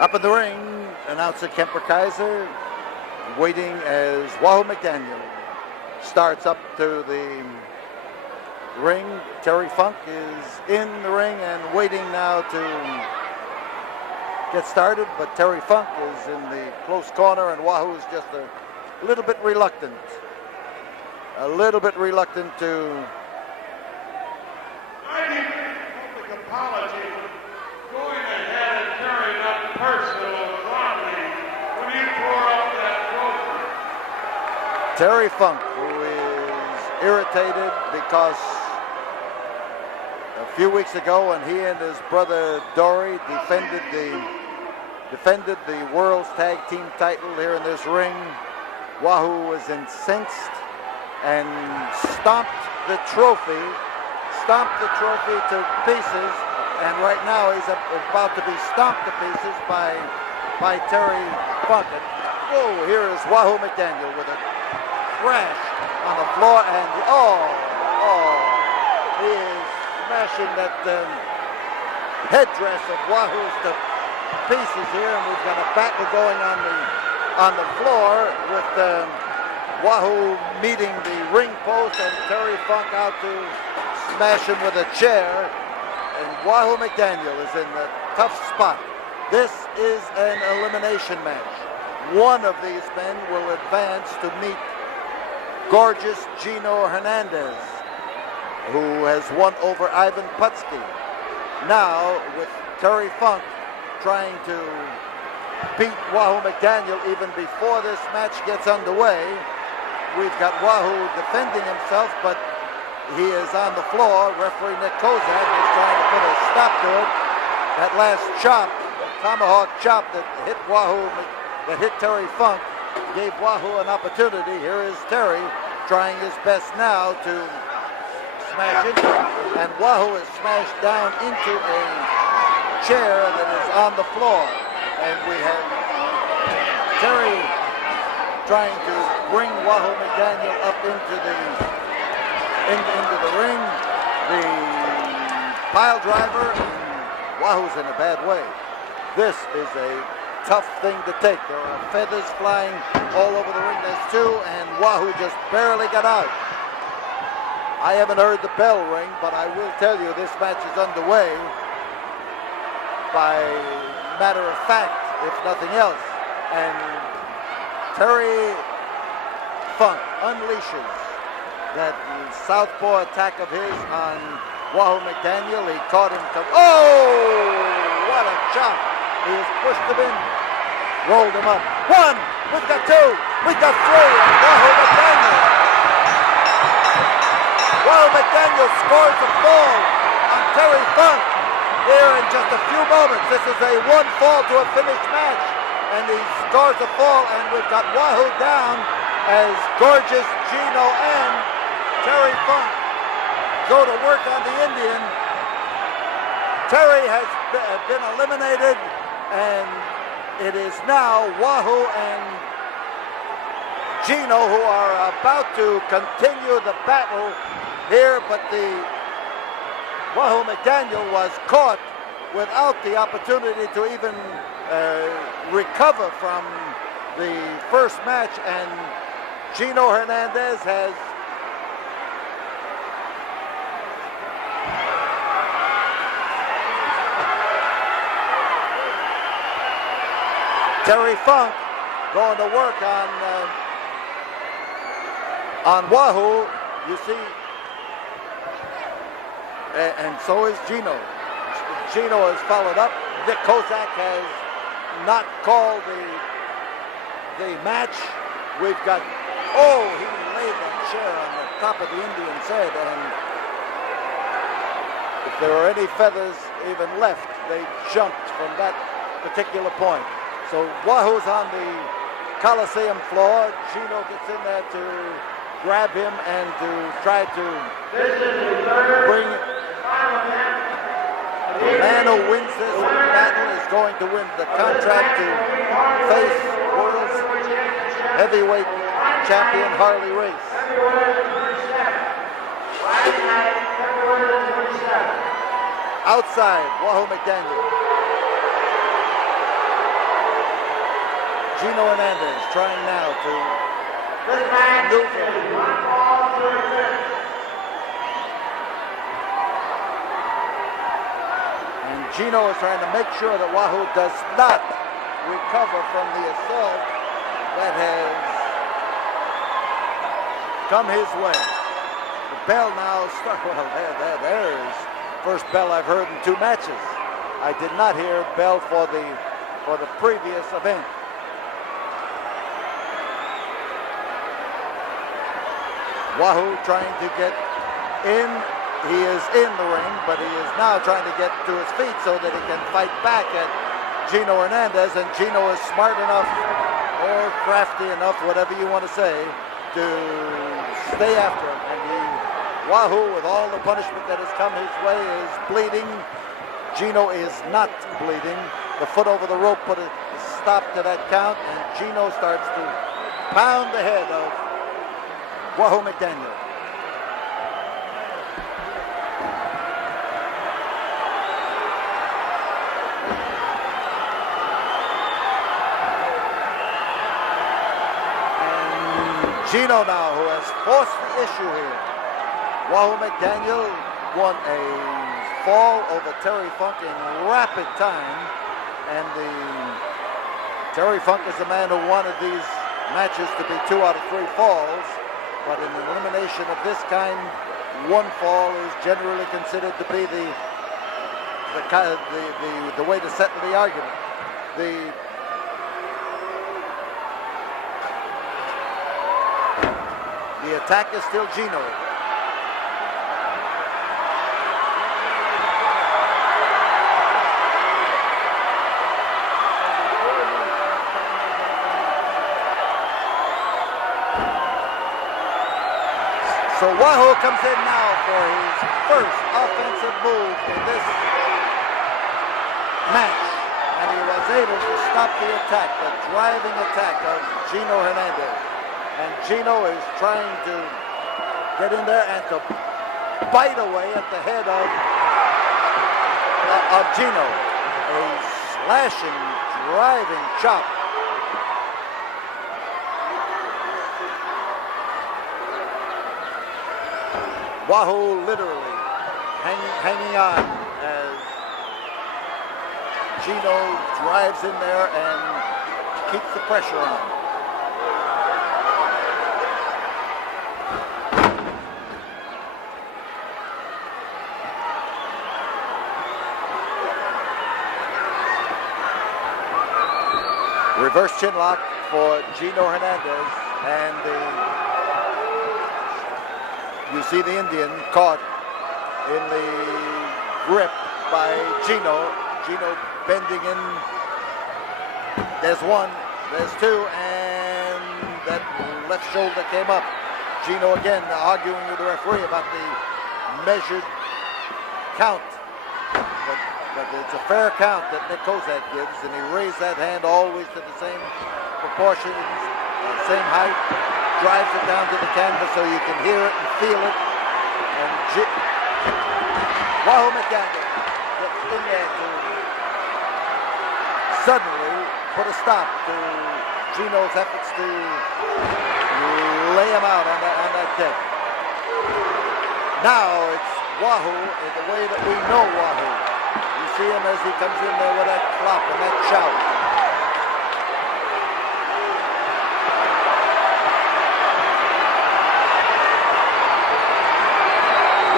Up in the ring, announcer Kemper Kaiser, waiting as Wahoo McDaniel starts up to the ring. Terry Funk is in the ring and waiting now to get started, but Terry Funk is in the close corner and Wahoo is just a little bit reluctant. A little bit reluctant to... I need public apology going ahead and carrying up personal Romney when you tore up that trophy. Terry Funk, who is irritated because a few weeks ago when he and his brother Dory defended the World's Tag Team title here in this ring, Wahoo was incensed and stomped the trophy to pieces, and right now he's about to be stomped to pieces by Terry Funk. Oh, here is Wahoo McDaniel with a crash on the floor, and he is smashing that headdress of Wahoo's to pieces here, and we've got a battle going on the floor with Wahoo meeting the ring post and Terry Funk out to smash him with a chair, and Wahoo McDaniel is in a tough spot. This is an elimination match. One of these men will advance to meet gorgeous Gino Hernandez, who has won over Ivan Putski. Now, with Terry Funk trying to beat Wahoo McDaniel even before this match gets underway, we've got Wahoo defending himself, but he is on the floor. Referee Nick Kozak is trying to put a stop to it. That last chop, the tomahawk chop that hit Terry Funk, gave Wahoo an opportunity. Here is Terry trying his best now to smash into it, and Wahoo is smashed down into a chair that is on the floor, and we have Terry trying to bring Wahoo McDaniel up into the ring. The pile driver, and Wahoo's in a bad way. This is a tough thing to take. There are feathers flying all over the ring. There's two, and Wahoo just barely got out. I haven't heard the bell ring, but I will tell you this match is underway by matter of fact, if nothing else. And Terry Funk unleashes that southpaw attack of his on Wahoo McDaniel. He caught him. What a chop. He has pushed him in, rolled him up. One, we've got two, we've got three, and Wahoo McDaniel scores a fall on Terry Funk here in just a few moments. This is a one fall to a finished match, and he scores a fall, and we've got Wahoo down as gorgeous Gino and Terry Funk go to work on the Indian. Terry has been eliminated, and it is now Wahoo and Gino who are about to continue the battle here, but the Wahoo McDaniel was caught without the opportunity to even recover from the first match, and Gino Hernandez has Terry Funk going to work on Wahoo, you see, and so is Gino. Gino has followed up. Nick Kozak has not called the match. We've got, he laid that chair on the top of the Indian's head, and if there were any feathers even left, they jumped from that particular point. So Wahoo's on the Coliseum floor. Gino gets in there to grab him and to try to bring it. The man who wins this battle is going to win the contract to face world's heavyweight champion Harley Race. Outside, Wahoo McDaniel. Gino Hernandez trying now to This match maneuver. is 1-36. And Gino is trying to make sure that Wahoo does not recover from the assault that has come his way. The bell now starts. Well, there's first bell I've heard in 2 matches. I did not hear bell for the previous event. Wahoo trying to get in. He is in the ring, but he is now trying to get to his feet so that he can fight back at Gino Hernandez. And Gino is smart enough or crafty enough, whatever you want to say, to stay after him. And Wahoo, with all the punishment that has come his way, is bleeding. Gino is not bleeding. The foot over the rope put a stop to that count, and Gino starts to pound the head of Wahoo McDaniel. Gino now, who has forced the issue here. Wahoo McDaniel won a fall over Terry Funk in rapid time, and Terry Funk is the man who wanted these matches to be 2 out of 3 falls, but in an elimination of this kind, 1 fall is generally considered to be the way to settle the argument. The attack is still Gino. So Wahoo comes in now for his first offensive move in this match, and he was able to stop the attack, the driving attack of Gino Hernandez. And Gino is trying to get in there and to bite away at the head of Gino. A slashing, driving chop. Wahoo literally hanging on as Gino drives in there and keeps the pressure on. Reverse chin lock for Gino Hernandez, and you see the Indian caught in the grip by Gino. Gino bending in. There's 1, there's 2, and that left shoulder came up. Gino again arguing with the referee about the measured count. But it's a fair count that Nick Kozak gives, and he raised that hand always to the same proportions, same height, drives it down to the canvas so you can hear it and feel it. And Wahoo McDaniel gets in there to suddenly put a stop to Gino's efforts to lay him out on that deck. Now it's Wahoo in the way that we know Wahoo. See him as he comes in there with that flop and that shout.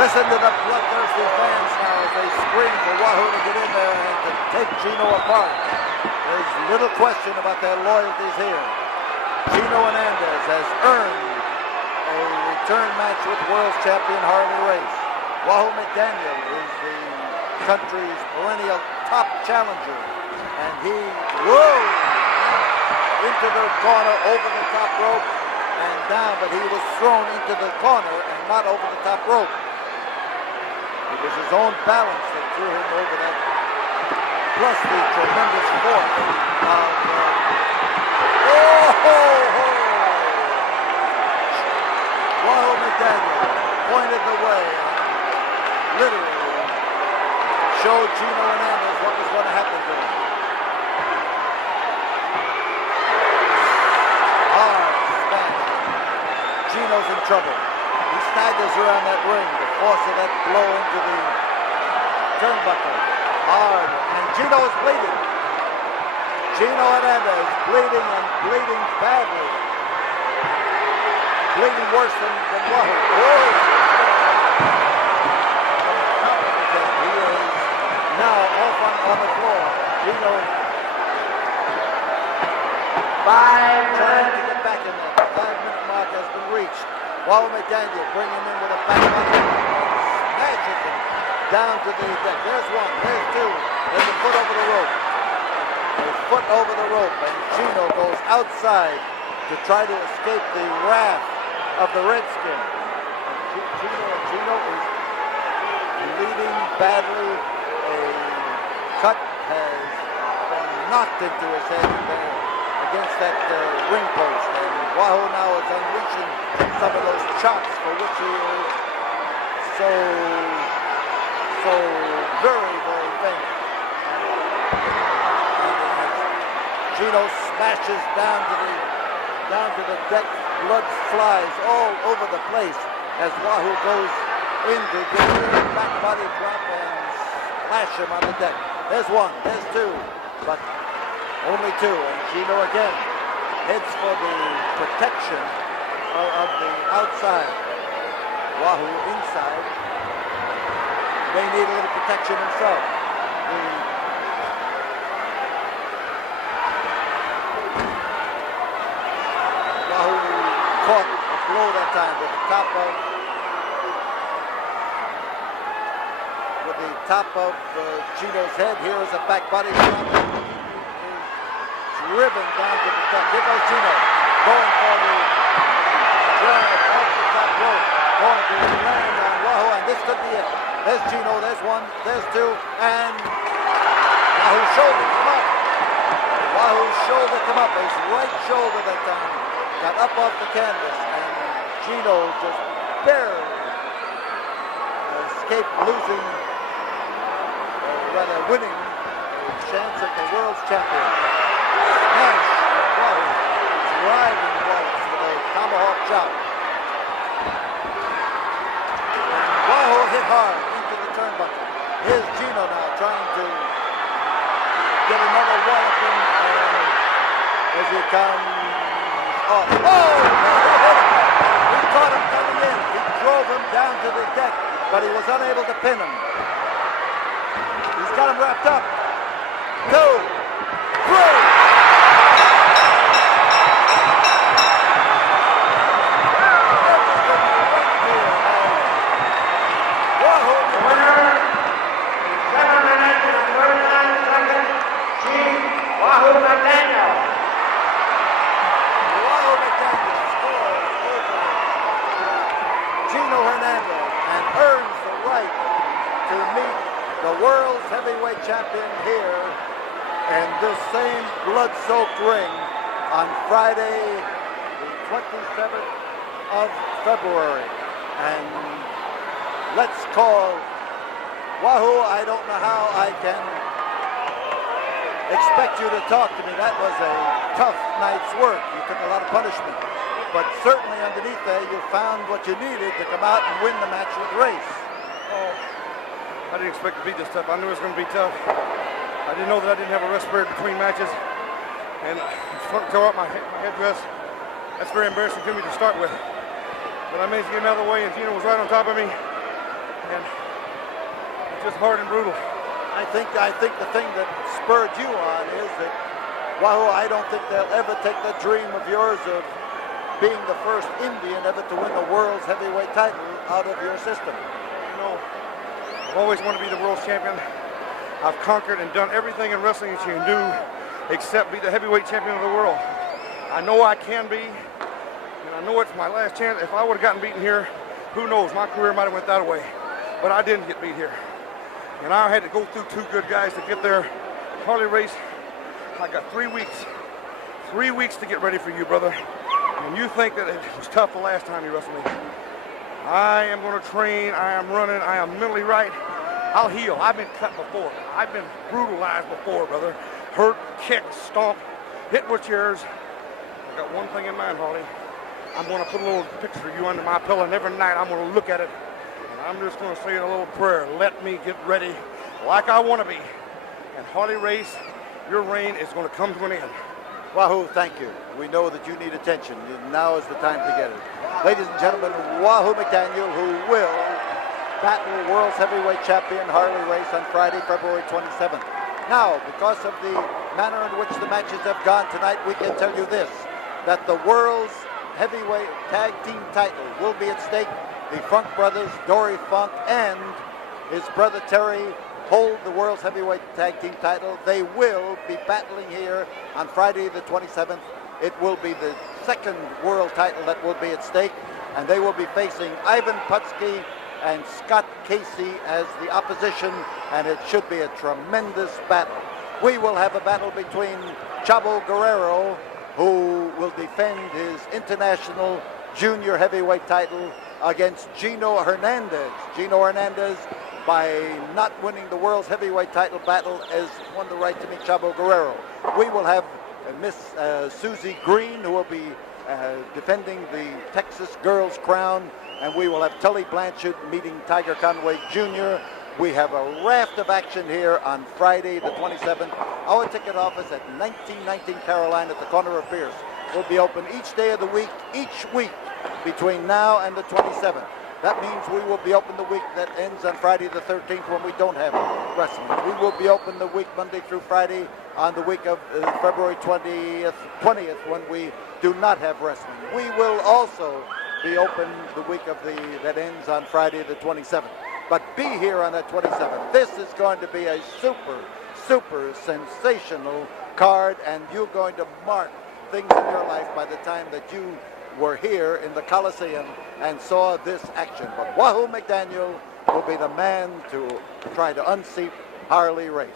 Listen to the bloodthirsty fans now as they scream for Wahoo to get in there and to take Gino apart. There's little question about their loyalties here. Gino Hernandez has earned a return match with world champion Harley Race. Wahoo McDaniel is the country's perennial top challenger, and he rolled into the corner over the top rope and down, but he was thrown into the corner and not over the top rope. It was his own balance that threw him over that, plus the tremendous force of Wahoo McDaniel pointed the way and literally showed Gino Hernandez what was going to happen to him. trouble. He staggers around that ring, the force of that blow into the turnbuckle. Hard, and Gino is bleeding. Gino Hernandez bleeding and bleeding badly. Bleeding worse than Wahoo. Whoa! He is now off on the floor. Gino trying to get back in there. The 5-minute mark has been reached. Wahoo McDaniel bringing him in with a back body. Smashes him down to the deck. There's one. There's two. There's a foot over the rope. A foot over the rope. And Gino goes outside to try to escape the wrath of the Redskin. Gino is bleeding badly. A cut has been knocked into his head there against that ring post. And Wahoo now is unleashing some of those chops for which he is so very, very famous. And Gino smashes down to the deck. Blood flies all over the place as Wahoo goes in to get a back body drop and splash him on the deck. There's one, there's two, but only two. And Gino again heads for the protection of the outside. Wahoo inside. May need a little protection himself. Wahoo caught a blow that time with the top of Gino's head. Here is a back body drop. Driven down to the top. Here goes Gino going for the drive off the top rope. Going to land on Wahoo, and this could be it. There's Gino, there's one, there's two, and Wahoo's shoulder come up. Wahoo's shoulder come up. His right shoulder that time got up off the canvas, and Gino just barely escaped losing, rather winning a chance at the world's champion. Smash of Wahoo, driving White with a tomahawk chop. And Wahoo hit hard into the turnbuckle. Here's Gino now trying to get another wallop in, and as he comes off. Oh! He hit him! He caught him coming in. He drove him down to the deck, but he was unable to pin him. He's got him wrapped up. 2, 3. Wahoo McDaniel. Wahoo McDaniel scores over Gino Hernandez and earns the right to meet the world's heavyweight champion here in this same blood-soaked ring on Friday, the 27th of February. And let's call Wahoo. I don't know how I can expect you to talk to me. That was a tough night's work. You took a lot of punishment. But certainly underneath there, you found what you needed to come out and win the match with Race. Oh, I didn't expect it to be this tough. I knew it was going to be tough. I didn't know that I didn't have a rest period between matches. And tore up my headdress. That's very embarrassing to me to start with. But I managed to get him out of the way, and Gino was right on top of me. And it's just hard and brutal. I think the thing that spurred you on is that, Wahoo, I don't think they'll ever take that dream of yours of being the first Indian ever to win the world's heavyweight title out of your system. You know, I've always wanted to be the world's champion. I've conquered and done everything in wrestling that you can do except be the heavyweight champion of the world. I know I can be, and I know it's my last chance. If I would have gotten beaten here, who knows, my career might have went that way. But I didn't get beat here. And I had to go through two good guys to get there. Harley Race, I got 3 weeks. 3 weeks to get ready for you, brother. And you think that it was tough the last time you wrestled me. I am going to train. I am running. I am mentally right. I'll heal. I've been cut before. I've been brutalized before, brother. Hurt, kicked, stomped, hit with chairs. I got one thing in mind, Harley. I'm going to put a little picture of you under my pillow, and every night I'm going to look at it, and I'm just going to say a little prayer. Let me get ready like I want to be. And Harley Race, your reign is going to come to an end. Wahoo, thank you. We know that you need attention. Now is the time to get it. Ladies and gentlemen, Wahoo McDaniel, who will battle World's Heavyweight Champion Harley Race on Friday, February 27th. Now, because of the manner in which the matches have gone tonight, we can tell you this, that the World's Heavyweight Tag Team title will be at stake. The Funk brothers, Dory Funk, and his brother Terry hold the World's Heavyweight Tag Team title. They will be battling here on Friday the 27th. It will be the second world title that will be at stake, and they will be facing Ivan Putski and Scott Casey as the opposition, and it should be a tremendous battle. We will have a battle between Chavo Guerrero, who will defend his international junior heavyweight title, against Gino Hernandez. Gino Hernandez, by not winning the world's heavyweight title battle, has won the right to meet Chavo Guerrero. We will have Miss Susie Green, who will be defending the Texas Girls Crown, and we will have Tully Blanchard meeting Tiger Conway Jr. We have a raft of action here on Friday the 27th. Our ticket office at 1919 Caroline at the corner of Pierce will be open each day of the week, each week between now and the 27th. That means we will be open the week that ends on Friday the 13th when we don't have wrestling. We will be open the week Monday through Friday on the week of February 20th when we do not have wrestling. We will also be open the week of that ends on Friday the 27th. But be here on the 27th. This is going to be a super, super sensational card, and you're going to mark things in your life by the time that you were here in the Coliseum and saw this action. But Wahoo McDaniel will be the man to try to unseat Harley Race.